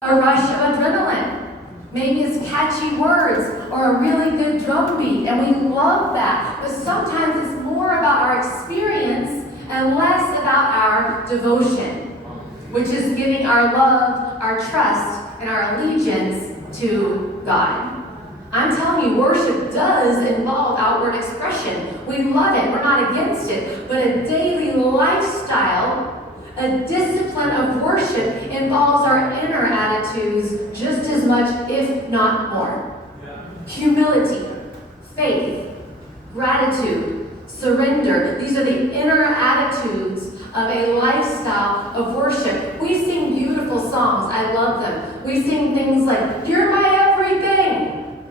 a rush of adrenaline. Maybe it's catchy words or a really good drum beat, and we love that. But sometimes it's more about our experience and less about our devotion, which is giving our love, our trust, and our allegiance to God. I'm telling you, worship does involve outward expression. We love it. We're not against it. But a daily lifestyle, a discipline of worship involves our inner attitudes just as much, if not more. Humility, faith, gratitude, surrender. These are the inner attitudes of a lifestyle of worship. We sing beautiful songs. I love them. We sing things like, "You're my everything.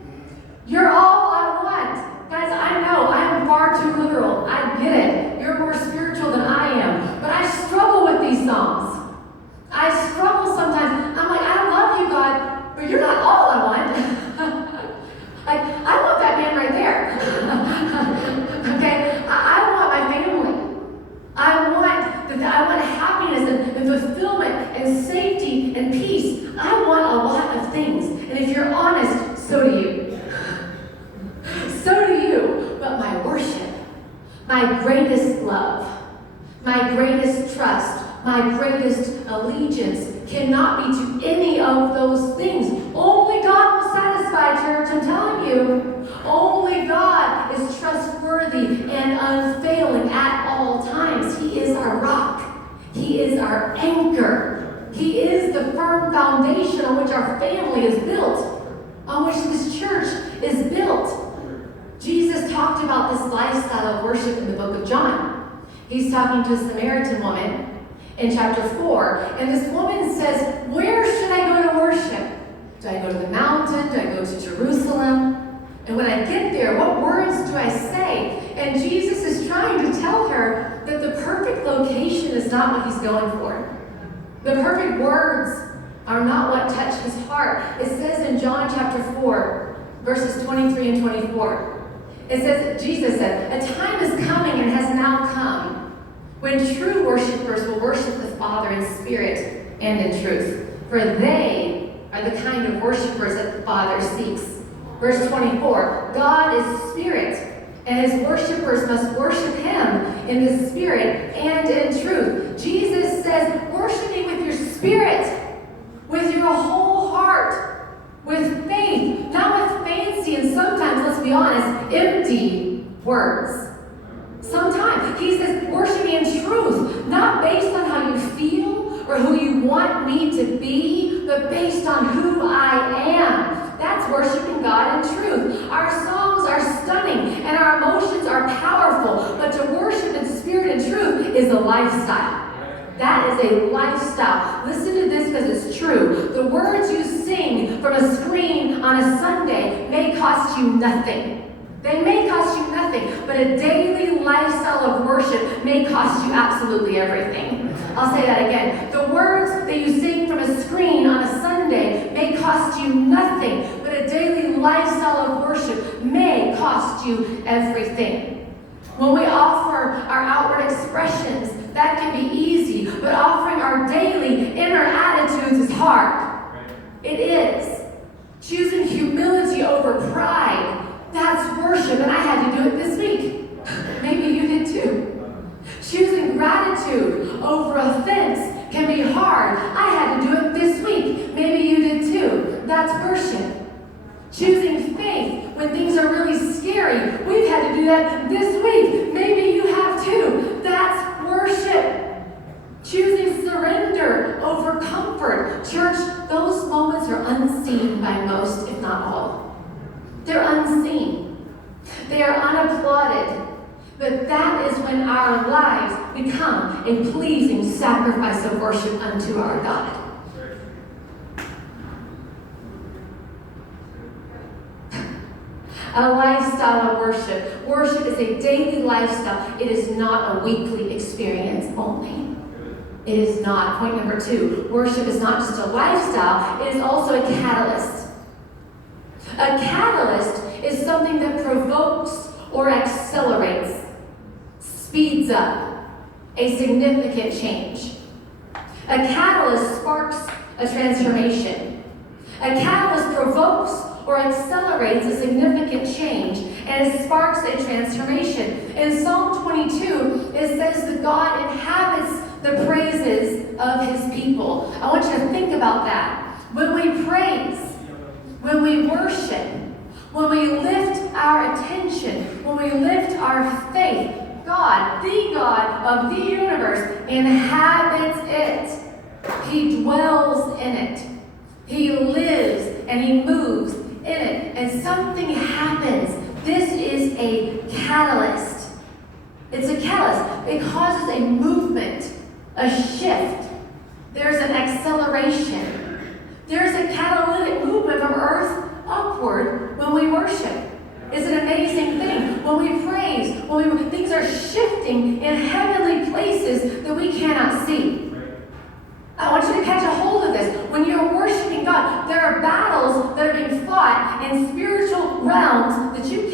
You're all I want." Guys, I know I'm far too literal. I get it. You're more spiritual than I am. But I struggle with these songs. I struggle sometimes. I'm like, I love you, God, but you're not all I want. Like, I want that man right there. Okay? I want my family. I want happiness and fulfillment and safety and peace. I want a lot of things. And if you're honest, so do you. So do you. But my worship, my greatest love, my greatest trust, my greatest allegiance cannot be to any of those things. Only God will satisfy, church, I'm telling you. Only God is trustworthy and unfailing at all times. He is our rock. He is our anchor. He is the firm foundation on which our family is built, on which this church is built. Jesus talked about this lifestyle of worship in the book of John. He's talking to a Samaritan woman in chapter 4, and this woman says, "Where should I go to worship? Do I go to the mountain? Do I go to Jerusalem? And when I get there, what words do I say?" And Jesus is trying to tell her that the perfect location is not what he's going for. The perfect words are not what touch his heart. It says in John chapter 4, verses 23 and 24, it says, Jesus said, "A time is coming and has now come when true worshipers will worship the Father in spirit and in truth. For they are the kind of worshipers that the Father seeks." Verse 24, God is spirit, and his worshipers must worship him in the spirit and in truth. Jesus says, worship me with your spirit, with your whole heart, with faith, not with fancy and sometimes, let's be honest, empty words. Sometimes he says, worship me in truth, not based on how you feel or who you want me to be, but based on who I am. That's worshiping God in truth. Our songs are stunning and our emotions are powerful, but to worship in spirit and truth is a lifestyle. That is a lifestyle. Listen to this because it's true. The words you sing from a screen on a Sunday may cost you nothing. They may cost you nothing, but a daily lifestyle of worship may cost you absolutely everything. I'll say that again. The words that you sing from a screen on a Sunday may cost you nothing, but a daily lifestyle of worship may cost you everything. When we offer our outward expressions, that can be easy, but offering our daily inner attitudes is hard. It is. Choosing humility over pride, that's worship, and I had to do it this week. Maybe you did too. Choosing gratitude over offense can be hard. I had to do it this week. Maybe you did too. That's worship. Choosing faith when things are really scary. We've had to do that this week. Maybe you have too. That's worship. Choosing surrender over comfort. Church, those moments are unseen by most, if not all. They're unseen. They are unapplauded. But that is when our lives become a pleasing sacrifice of worship unto our God. A lifestyle of worship. Worship is a daily lifestyle. It is not a weekly experience only. It is not. Point number 2. Worship is not just a lifestyle. It is also a catalyst. A catalyst is something that provokes or accelerates, speeds up a significant change. A catalyst sparks a transformation. A catalyst provokes or accelerates a significant change, and it sparks a transformation. In Psalm 22, it says that God inhabits the praises of his people. I want you to think about that. When we praise, when we worship, when we lift our attention, when we lift our faith, God, the God of the universe, inhabits it. He dwells in it. He lives and he moves in it. And something happens. This is a catalyst. It's a catalyst. It causes a movement, a shift. There's an acceleration. There's a catalytic movement from earth upward when we worship. It's an amazing thing. When we praise, things are shifting in heavenly places that we cannot see. I want you to catch a hold of this. When you're worshiping God, there are battles that are being fought in spiritual realms that you